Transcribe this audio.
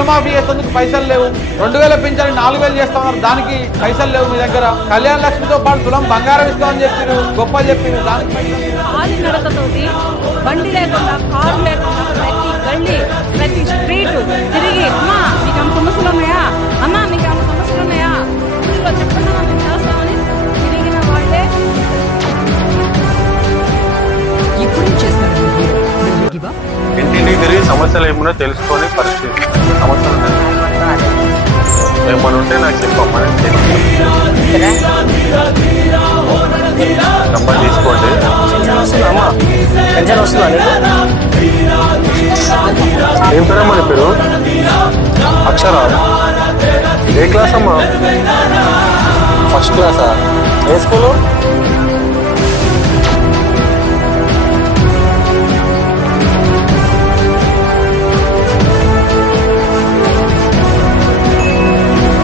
రుణమాఫీ చేసేందుకు పైసలు లేవు, 2000 పింఛన్ 4000 చేస్తామన్నారు, దానికి పైసలు లేవు మీ దగ్గర. కళ్యాణ లక్ష్మితో పాటు తులం బంగారం ఇస్తామని చెప్పారు, గొప్ప చెప్పారు, దానికి నడకతోటి బండి లేకుండా కారు లేకుండా ప్రతి గల్లీ ప్రతి స్ట్రీట్ తిరిగి అమ్మా మీకు ఏమైనా సమస్యలు ఉన్నాయా, అమ్మా మీకు ఏమైనా సమస్యలు ఉన్నాయా, ఊళ్ళో చెప్పండి మేము చేస్తామని తిరిగిన వాళ్ళే ఇప్పుడు చేస్తారు. ఇంటింటికి తిరిగి సమస్యలు ఏమున్నా తెలుసుకొని పరిస్థితి సమస్యలు ఏమన్నా ఉంటే నాకు చెప్పమ్మా, నంబర్ తీసుకోండి. ఏం పేరమ్మా నీ పేరు? అక్షర. ఏ క్లాస్ అమ్మా? ఫస్ట్ క్లాసా? ఏ స్కూలు?